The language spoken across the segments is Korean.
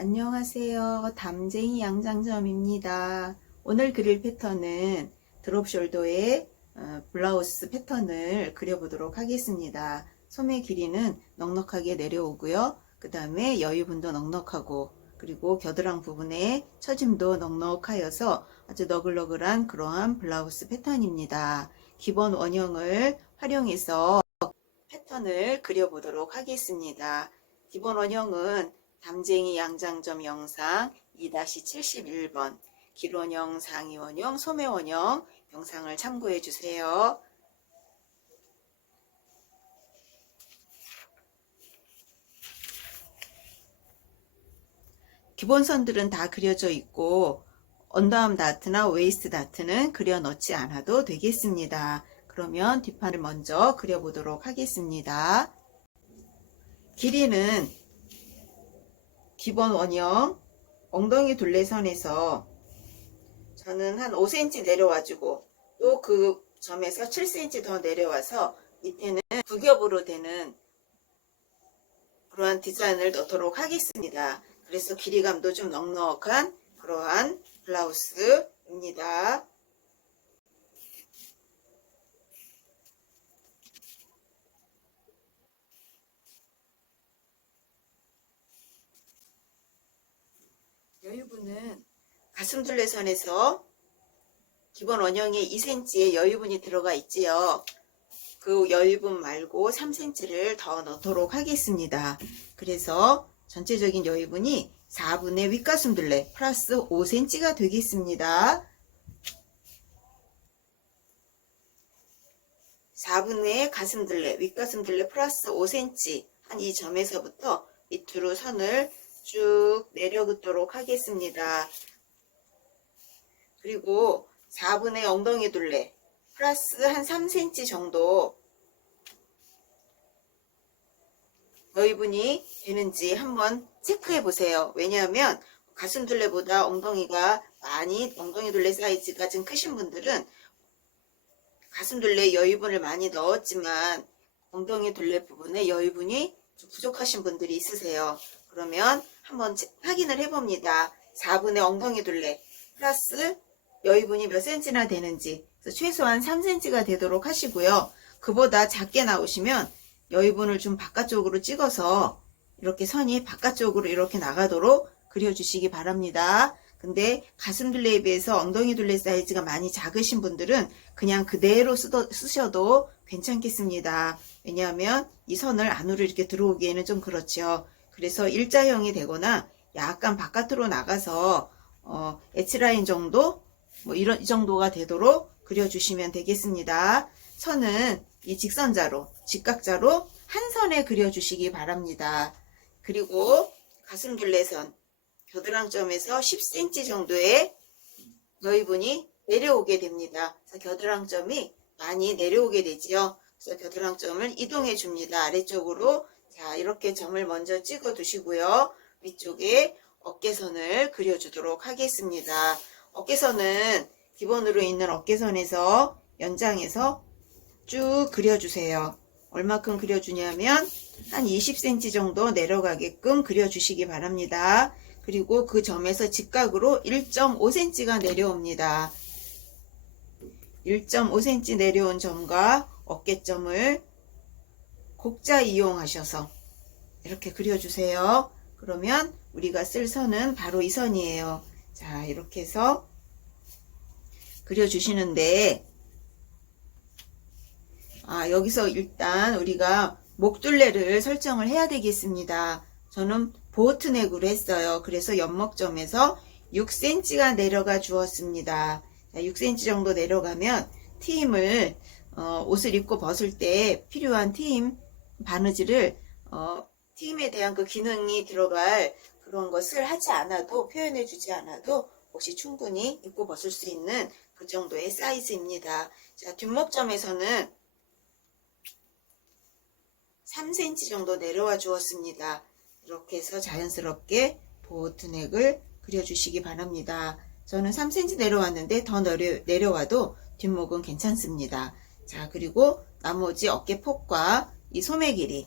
안녕하세요. 담쟁이 양장점입니다. 오늘 그릴 패턴은 드롭숄더의 블라우스 패턴을 그려보도록 하겠습니다. 소매 길이는 넉넉하게 내려오고요. 그 다음에 여유분도 넉넉하고 그리고 겨드랑 부분에 처짐도 넉넉하여서 아주 너글너글한 그러한 블라우스 패턴입니다. 기본 원형을 활용해서 패턴을 그려보도록 하겠습니다. 기본 원형은 담쟁이 양장점 영상 2-71번 길원형, 상의원형, 소매원형 영상을 참고해 주세요. 기본선들은 다 그려져 있고 언더암 다트나 웨이스트 다트는 그려 넣지 않아도 되겠습니다. 그러면 뒷판을 먼저 그려보도록 하겠습니다. 길이는 기본 원형 엉덩이 둘레선에서 저는 한 5cm 내려와주고 또 그 점에서 7cm 더 내려와서 밑에는 9겹으로 되는 그러한 디자인을 넣도록 하겠습니다. 그래서 길이감도 좀 넉넉한 그러한 블라우스입니다. 여유분은 가슴둘레선에서 기본 원형에 2cm의 여유분이 들어가 있지요. 그 여유분 말고 3cm를 더 넣도록 하겠습니다. 그래서 전체적인 여유분이 4분의 윗가슴둘레 플러스 5cm가 되겠습니다. 4분의 가슴둘레, 윗가슴둘레 플러스 5cm 한 이 점에서부터 밑으로 선을 쭉 내려긋도록 하겠습니다. 그리고 4분의 엉덩이 둘레 플러스 한 3cm 정도 여유분이 되는지 한번 체크해 보세요. 왜냐하면 가슴 둘레보다 엉덩이가 많이 엉덩이 둘레 사이즈가 좀 크신 분들은 가슴 둘레에 여유분을 많이 넣었지만 엉덩이 둘레 부분에 여유분이 좀 부족하신 분들이 있으세요. 그러면 한번 확인을 해봅니다. 4분의 엉덩이 둘레 플러스 여유분이 몇 cm나 되는지 최소한 3cm가 되도록 하시고요. 그보다 작게 나오시면 여유분을 좀 바깥쪽으로 찍어서 이렇게 선이 바깥쪽으로 이렇게 나가도록 그려주시기 바랍니다. 근데 가슴 둘레에 비해서 엉덩이 둘레 사이즈가 많이 작으신 분들은 그냥 그대로 쓰셔도 괜찮겠습니다. 왜냐하면 이 선을 안으로 이렇게 들어오기에는 좀 그렇죠. 그래서 일자형이 되거나 약간 바깥으로 나가서 H라인 정도 이 정도가 되도록 그려주시면 되겠습니다. 선은 이 직선자로 직각자로 한 선에 그려주시기 바랍니다. 그리고 가슴둘레선 겨드랑점에서 10cm 정도의 여유분이 내려오게 됩니다. 그래서 겨드랑점이 많이 내려오게 되지요. 그래서 겨드랑점을 이동해 줍니다. 아래쪽으로. 자, 이렇게 점을 먼저 찍어 두시고요. 위쪽에 어깨선을 그려주도록 하겠습니다. 어깨선은 기본으로 있는 어깨선에서 연장해서 쭉 그려주세요. 얼마큼 그려주냐면 한 20cm 정도 내려가게끔 그려주시기 바랍니다. 그리고 그 점에서 직각으로 1.5cm가 내려옵니다. 1.5cm 내려온 점과 어깨점을 곡자 이용하셔서 이렇게 그려주세요. 그러면 우리가 쓸 선은 바로 이 선이에요. 자, 이렇게 해서 그려주시는데 여기서 일단 우리가 목둘레를 설정을 해야 되겠습니다. 저는 보트넥으로 했어요. 그래서 연목점에서 6cm가 내려가 주었습니다. 자, 6cm 정도 내려가면 트임을 옷을 입고 벗을 때 필요한 트임 바느질을 트임에 대한 그 기능이 들어갈 그런 것을 하지 않아도 표현해 주지 않아도 옷이 충분히 입고 벗을 수 있는 그 정도의 사이즈입니다. 자, 뒷목점에서는 3cm 정도 내려와 주었습니다. 이렇게 해서 자연스럽게 보트넥을 그려주시기 바랍니다. 저는 3cm 내려왔는데 더 내려와도 뒷목은 괜찮습니다. 자, 그리고 나머지 어깨폭과 이 소매 길이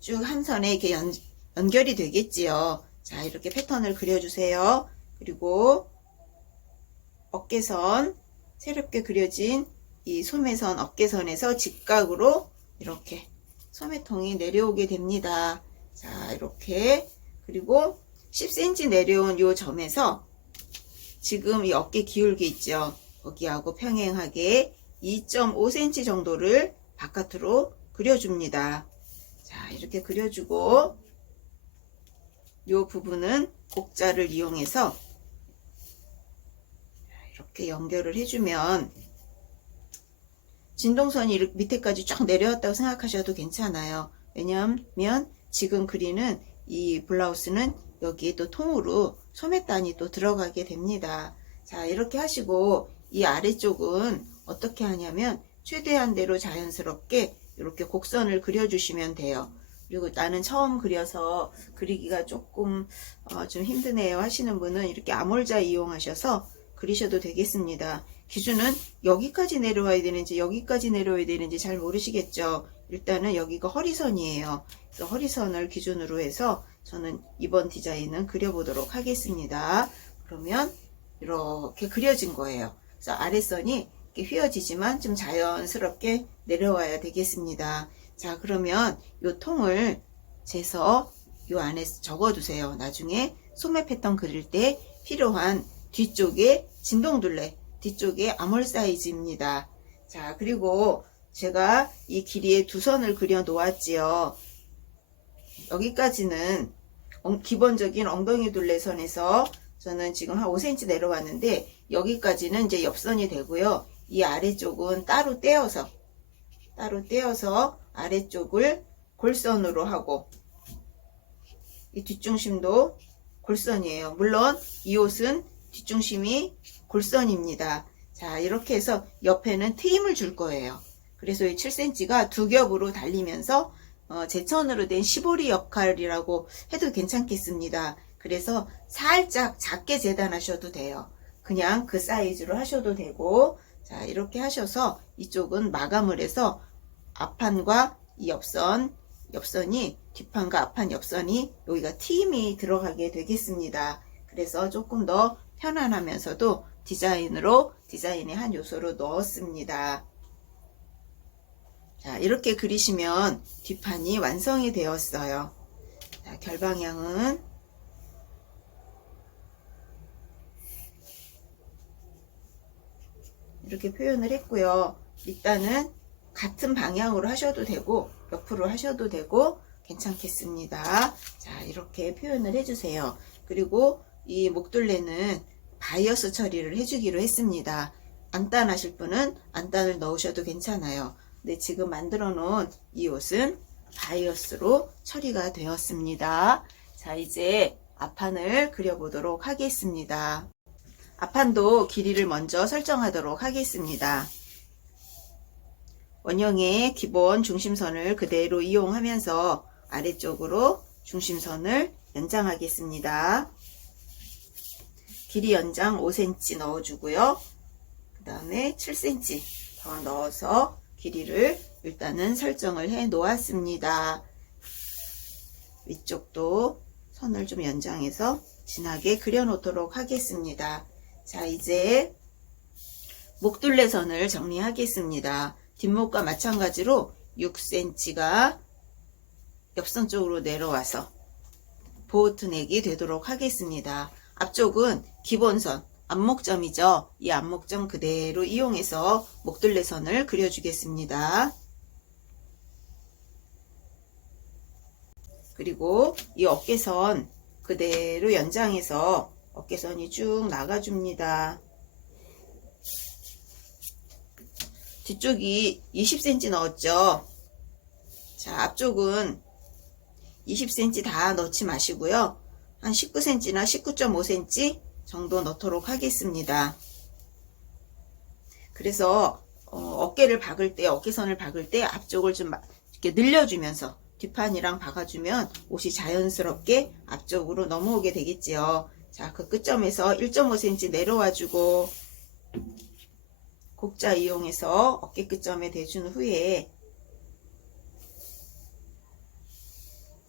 쭉 한 선에 이렇게 연결이 되겠지요. 자, 이렇게 패턴을 그려주세요. 그리고 어깨선, 새롭게 그려진 이 소매선 어깨선에서 직각으로 이렇게 소매통이 내려오게 됩니다. 자, 이렇게. 그리고 10cm 내려온 요 점에서 지금 이 어깨 기울기 있죠? 거기하고 평행하게 2.5cm 정도를 바깥으로 그려줍니다. 자, 이렇게 그려주고 요 부분은 곡자를 이용해서 이렇게 연결을 해주면 진동선이 밑에까지 쫙 내려왔다고 생각하셔도 괜찮아요. 왜냐하면 지금 그리는 이 블라우스는 여기에 또 통으로 소매단이 또 들어가게 됩니다. 자, 이렇게 하시고 이 아래쪽은 어떻게 하냐면 최대한대로 자연스럽게 이렇게 곡선을 그려주시면 돼요. 그리고 나는 처음 그려서 그리기가 조금 좀 힘드네요 하시는 분은 이렇게 암홀자 이용하셔서 그리셔도 되겠습니다. 기준은 여기까지 내려와야 되는지 여기까지 내려와야 되는지 잘 모르시겠죠. 일단은 여기가 허리선이에요. 그래서 허리선을 기준으로 해서 저는 이번 디자인은 그려보도록 하겠습니다. 그러면 이렇게 그려진 거예요. 그래서 아랫선이 이렇게 휘어지지만 좀 자연스럽게 내려와야 되겠습니다. 자, 그러면 이 통을 재서 이 안에 적어두세요. 나중에 소매 패턴 그릴 때 필요한 뒤쪽에 진동둘레, 뒤쪽에 암홀 사이즈입니다. 자, 그리고 제가 이 길이에 두 선을 그려 놓았지요. 여기까지는 기본적인 엉덩이 둘레선에서 저는 지금 한 5cm 내려왔는데 여기까지는 이제 옆선이 되고요. 이 아래쪽은 따로 떼어서 아래쪽을 골선으로 하고 이 뒷중심도 골선이에요. 물론 이 옷은 뒷중심이 골선입니다. 자, 이렇게 해서 옆에는 트임을 줄 거예요. 그래서 이 7cm가 두 겹으로 달리면서 제천으로 된 시보리 역할이라고 해도 괜찮겠습니다. 그래서 살짝 작게 재단하셔도 돼요. 그냥 그 사이즈로 하셔도 되고, 자, 이렇게 하셔서 이쪽은 마감을 해서 앞판과 이 옆선이 뒷판과 앞판 옆선이 여기가 트임이 들어가게 되겠습니다. 그래서 조금 더 편안하면서도 디자인의 한 요소로 넣었습니다. 자, 이렇게 그리시면 뒷판이 완성이 되었어요. 자, 결방향은 이렇게 표현을 했고요. 일단은 같은 방향으로 하셔도 되고 옆으로 하셔도 되고 괜찮겠습니다. 자, 이렇게 표현을 해주세요. 그리고 이 목둘레는 바이어스 처리를 해주기로 했습니다. 안단 하실 분은 안단을 넣으셔도 괜찮아요. 근데 지금 만들어 놓은 이 옷은 바이어스로 처리가 되었습니다. 자, 이제 앞판을 그려보도록 하겠습니다. 앞판도 길이를 먼저 설정하도록 하겠습니다. 원형의 기본 중심선을 그대로 이용하면서 아래쪽으로 중심선을 연장하겠습니다. 길이 연장 5cm 넣어주고요. 그 다음에 7cm 더 넣어서 길이를 일단은 설정을 해 놓았습니다. 위쪽도 선을 좀 연장해서 진하게 그려 놓도록 하겠습니다. 자, 이제 목둘레선을 정리하겠습니다. 뒷목과 마찬가지로 6cm가 옆선 쪽으로 내려와서 보호트넥이 되도록 하겠습니다. 앞쪽은 기본선, 앞목점이죠. 이 앞목점 그대로 이용해서 목둘레선을 그려주겠습니다. 그리고 이 어깨선 그대로 연장해서 어깨선이 쭉 나가줍니다. 뒤쪽이 20cm 넣었죠. 자, 앞쪽은 20cm 다 넣지 마시고요. 한 19cm나 19.5cm 정도 넣도록 하겠습니다. 그래서 어깨를 박을 때, 어깨선을 박을 때 앞쪽을 좀 이렇게 늘려주면서 뒷판이랑 박아주면 옷이 자연스럽게 앞쪽으로 넘어오게 되겠지요. 자, 그 끝점에서 1.5cm 내려와주고 곡자 이용해서 어깨 끝점에 대준 후에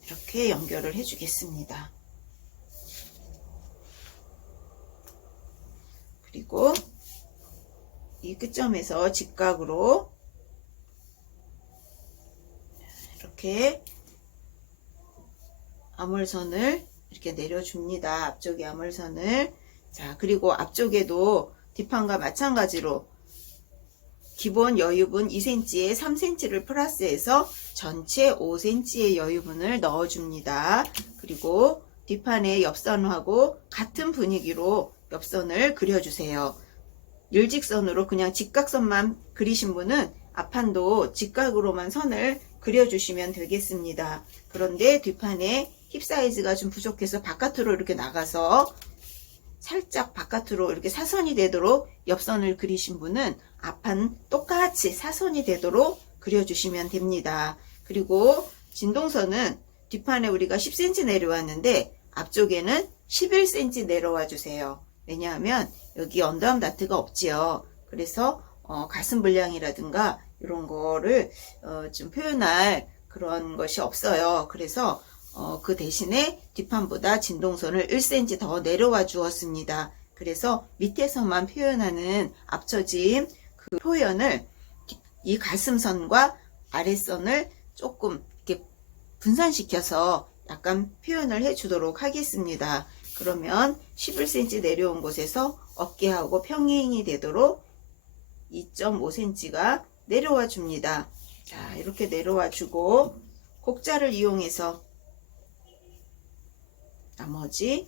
이렇게 연결을 해주겠습니다. 끝점에서 직각으로 이렇게 암홀선을 이렇게 내려줍니다. 앞쪽에 암홀선을. 자, 그리고 앞쪽에도 뒷판과 마찬가지로 기본 여유분 2cm에 3cm를 플러스해서 전체 5cm의 여유분을 넣어줍니다. 그리고 뒷판에 옆선하고 같은 분위기로 옆선을 그려주세요. 일직선으로 그냥 직각선만 그리신 분은 앞판도 직각으로만 선을 그려주시면 되겠습니다. 그런데 뒷판에 힙 사이즈가 좀 부족해서 바깥으로 이렇게 나가서 살짝 바깥으로 이렇게 사선이 되도록 옆선을 그리신 분은 앞판 똑같이 사선이 되도록 그려주시면 됩니다. 그리고 진동선은 뒷판에 우리가 10cm 내려왔는데 앞쪽에는 11cm 내려와 주세요. 왜냐하면 여기 언더암 다트가 없지요. 그래서 가슴 분량이라든가 이런 거를 좀 표현할 그런 것이 없어요. 그래서 그 대신에 뒷판보다 진동선을 1cm 더 내려와 주었습니다. 그래서 밑에서만 표현하는 앞처짐 그 표현을 이 가슴선과 아랫선을 조금 이렇게 분산시켜서 약간 표현을 해 주도록 하겠습니다. 그러면 11cm 내려온 곳에서 어깨하고 평행이 되도록 2.5cm가 내려와 줍니다. 자, 이렇게 내려와 주고 곡자를 이용해서 나머지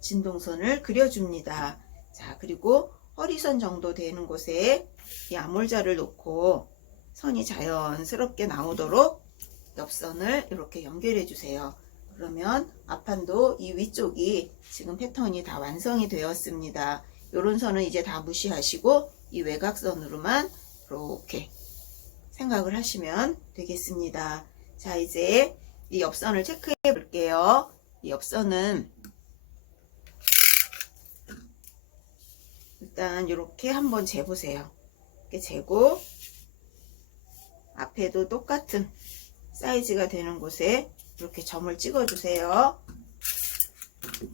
진동선을 그려줍니다. 자, 그리고 허리선 정도 되는 곳에 이 암홀자를 놓고 선이 자연스럽게 나오도록 옆선을 이렇게 연결해 주세요. 그러면 앞판도 이 위쪽이 지금 패턴이 다 완성이 되었습니다. 이런 선은 이제 다 무시하시고 이 외곽선으로만 이렇게 생각을 하시면 되겠습니다. 자, 이제 이 옆선을 체크해 볼게요. 이 옆선은 일단 이렇게 한번 재보세요. 이렇게 재고 앞에도 똑같은 사이즈가 되는 곳에 이렇게 점을 찍어 주세요.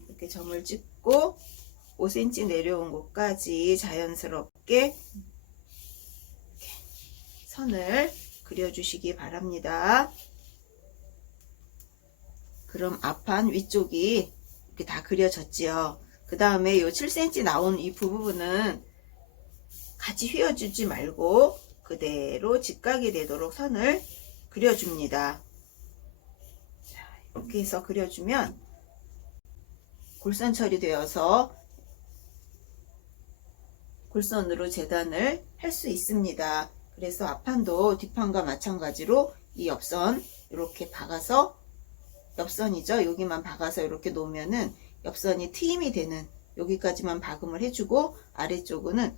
이렇게 점을 찍고 5cm 내려온 곳까지 자연스럽게 이렇게 선을 그려 주시기 바랍니다. 그럼 앞판 위쪽이 이렇게 다 그려졌지요. 그 다음에 이 7cm 나온 이 부분은 같이 휘어주지 말고 그대로 직각이 되도록 선을 그려줍니다. 자, 이렇게 해서 그려주면 골선 처리되어서 골선으로 재단을 할 수 있습니다. 그래서 앞판도 뒷판과 마찬가지로 이 옆선 이렇게 박아서 옆선이죠. 여기만 박아서 이렇게 놓으면은 옆선이 트임이 되는 여기까지만 박음을 해주고 아래쪽은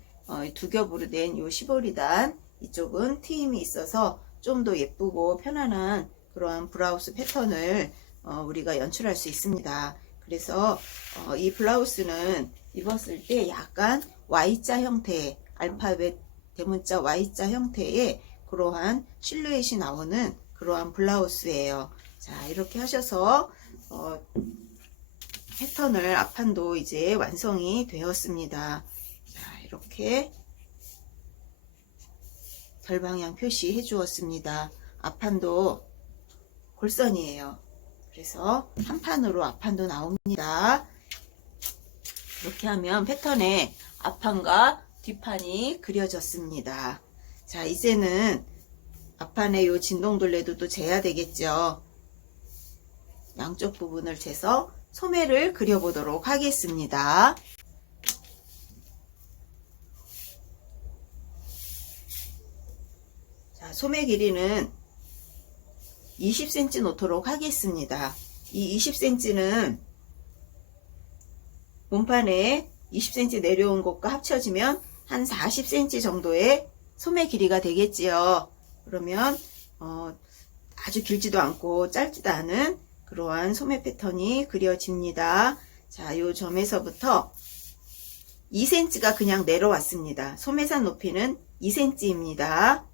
두 겹으로 된 요 시보리단 이쪽은 트임이 있어서 좀 더 예쁘고 편안한 그러한 브라우스 패턴을 우리가 연출할 수 있습니다. 그래서 이 블라우스는 입었을 때 약간 Y자 형태의 알파벳 대문자 Y자 형태의 그러한 실루엣이 나오는 그러한 블라우스예요. 자, 이렇게 하셔서 패턴을 앞판도 이제 완성이 되었습니다. 자, 이렇게 결방향 표시해 주었습니다. 앞판도 골선이에요. 그래서 한 판으로 앞판도 나옵니다. 이렇게 하면 패턴에 앞판과 뒷판이 그려졌습니다. 자, 이제는 앞판에 요 진동둘레도 또 재야 되겠죠. 양쪽 부분을 재서 소매를 그려보도록 하겠습니다. 자, 소매 길이는 20cm 놓도록 하겠습니다. 이 20cm는 몸판에 20cm 내려온 곳과 합쳐지면 한 40cm 정도의 소매 길이가 되겠지요. 그러면 아주 길지도 않고 짧지도 않은 그러한 소매 패턴이 그려집니다. 자, 요 점에서부터 2cm가 그냥 내려왔습니다. 소매산 높이는 2cm입니다. 자,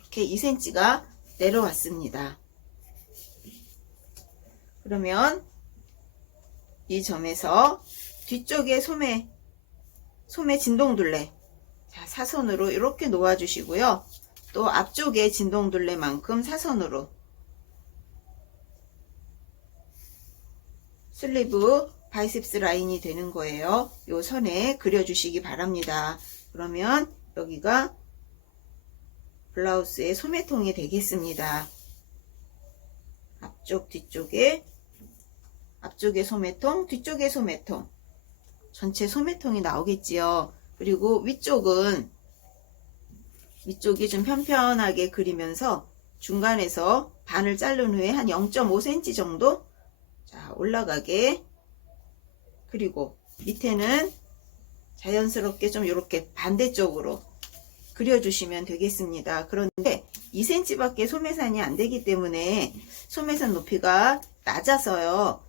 이렇게 2cm가 내려왔습니다. 그러면 이 점에서 뒤쪽에 소매 소매 진동둘레, 자, 사선으로 이렇게 놓아주시고요. 또 앞쪽에 진동둘레만큼 사선으로 슬리브 바이셉스 라인이 되는 거예요. 요 선에 그려주시기 바랍니다. 그러면 여기가 블라우스의 소매통이 되겠습니다. 뒤쪽에 앞쪽에 소매통, 뒤쪽에 소매통, 전체 소매통이 나오겠지요. 그리고 위쪽이 좀 편편하게 그리면서 중간에서 반을 자른 후에 한 0.5cm 정도 자, 올라가게, 그리고 밑에는 자연스럽게 좀 이렇게 반대쪽으로 그려주시면 되겠습니다. 그런데 2cm 밖에 소매산이 안 되기 때문에 소매산 높이가 낮아서요.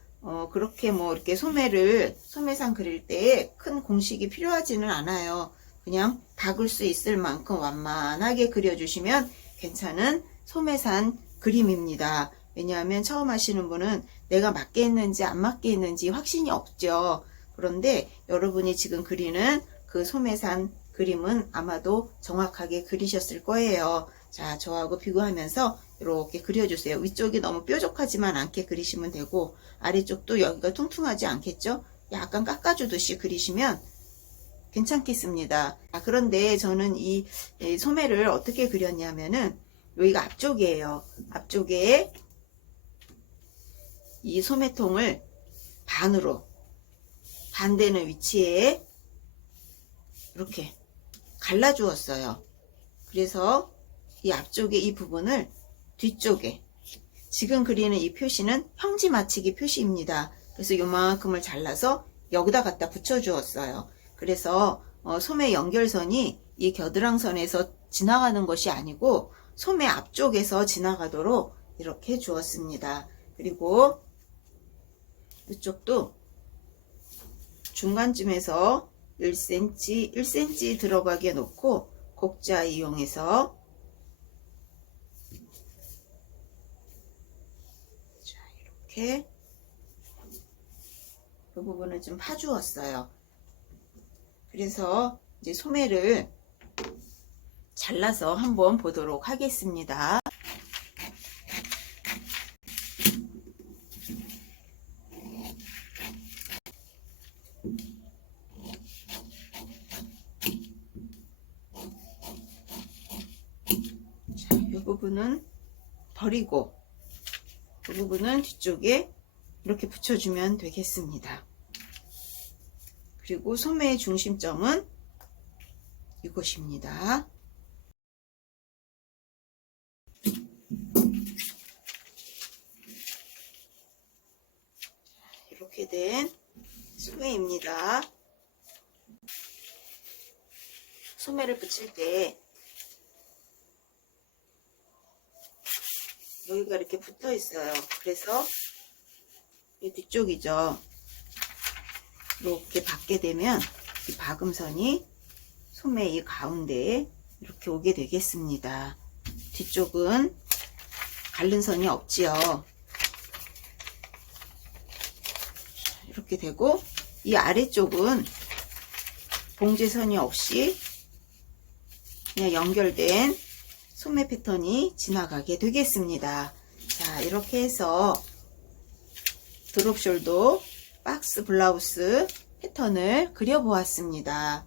그렇게 뭐 이렇게 소매산 그릴 때 큰 공식이 필요하지는 않아요. 그냥 박을 수 있을 만큼 완만하게 그려주시면 괜찮은 소매산 그림입니다. 왜냐하면 처음 하시는 분은 내가 맞게 했는지 안 맞게 했는지 확신이 없죠. 그런데 여러분이 지금 그리는 그 소매산 그림은 아마도 정확하게 그리셨을 거예요. 자, 저하고 비교하면서 이렇게 그려주세요. 위쪽이 너무 뾰족하지만 않게 그리시면 되고, 아래쪽도 여기가 퉁퉁하지 않겠죠? 약간 깎아주듯이 그리시면 괜찮겠습니다. 그런데 저는 이 소매를 어떻게 그렸냐면은 여기가 앞쪽이에요. 앞쪽에 이 소매통을 반으로 반되는 위치에 이렇게 갈라 주었어요. 그래서 이 앞쪽에 이 부분을 뒤쪽에, 지금 그리는 이 표시는 형지 맞추기 표시입니다. 그래서 요만큼을 잘라서 여기다 갖다 붙여 주었어요. 그래서 소매 연결선이 이 겨드랑선에서 지나가는 것이 아니고 소매 앞쪽에서 지나가도록 이렇게 해 주었습니다. 그리고 이쪽도 중간쯤에서 1cm 들어가게 놓고 곡자 이용해서 자, 이렇게 이 부분을 좀 파주었어요. 그래서 이제 소매를 잘라서 한번 보도록 하겠습니다. 자, 이 부분은 버리고 이 부분은 뒤쪽에 이렇게 붙여주면 되겠습니다. 그리고 소매의 중심점은 이곳입니다. 이렇게 된 소매입니다. 소매를 붙일 때 여기가 이렇게 붙어 있어요. 그래서 이 뒤쪽이죠. 이렇게 박게 되면 이 박음선이 소매 이 가운데에 이렇게 오게 되겠습니다. 뒤쪽은 갈른 선이 없지요. 이렇게 되고, 이 아래쪽은 봉제선이 없이 그냥 연결된 소매 패턴이 지나가게 되겠습니다. 자, 이렇게 해서 드롭숄더 박스 블라우스 패턴을 그려보았습니다.